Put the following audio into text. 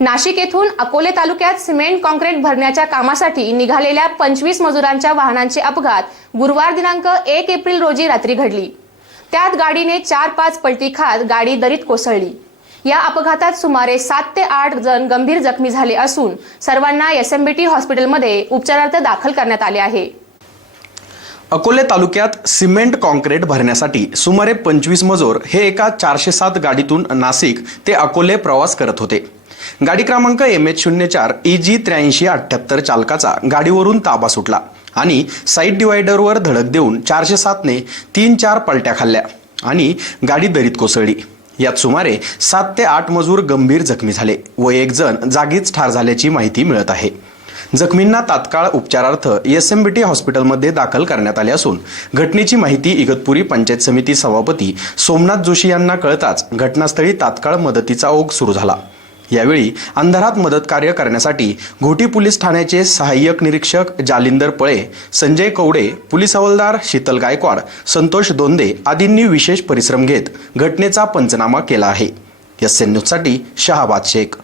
नाशिक येथून अकोले तालुक्यात cement concrete भरण्याच्या कामासाठी निघालेल्या पंचवीस मजुरांच्या वाहनांचे अपघात गुरुवार दिनांक एक एप्रिल रोजी रात्री घडली. त्यात गाडीने चार पाच पलटी खात गाडी दरीत कोसळली. या अपघातात सुमारे सात ते आठ जण गंभीर जखमी झाले असून सर्वांना एसएमबीटी हॉस्पिटलमध्ये उपचारार्थ दाखल करण्यात आले आहे. अकोले तालुक्यात सिमेंट कॉन्क्रीट भरण्यासाठी सुमारे पंचवीस मजूर हे एका चारशे सात गाडीतून नाशिक ते अकोले प्रवास करत होते. गाडी क्रमांक एम एच शून्य चार ई जी त्र्याऐंशी अठ्ठ्याहत्तर चालकाचा गाडीवरून ताबा सुटला आणि साईड डिवायडरवर धडक देऊन चारशे सातने तीन चार पलट्या खाल्ल्या आणि गाडी दरीत कोसळली. यात सुमारे सात ते आठ मजूर गंभीर जखमी झाले व एक जण जागीच ठार झाल्याची माहिती मिळत आहे. जखमींना तात्काळ उपचारार्थ एस एम बी टी हॉस्पिटलमध्ये दाखल करण्यात आले असून घटनेची माहिती इगतपुरी पंचायत समिती सभापती सोमनाथ जोशी यांना कळताच घटनास्थळी तात्काळ मदतीचा ओघ सुरू झाला. यावेळी अंधारात मदत कार्य करण्यासाठी घोटी पोलीस ठाण्याचे सहाय्यक निरीक्षक जालिंदर पळे संजय कवडे पोलीस हवालदार शीतल गायकवाड संतोष दोंदे आदींनी विशेष परिश्रम घेत घटनेचा पंचनामा केला आहे. एस एन न्यूजसाठी शहाबाद शेख.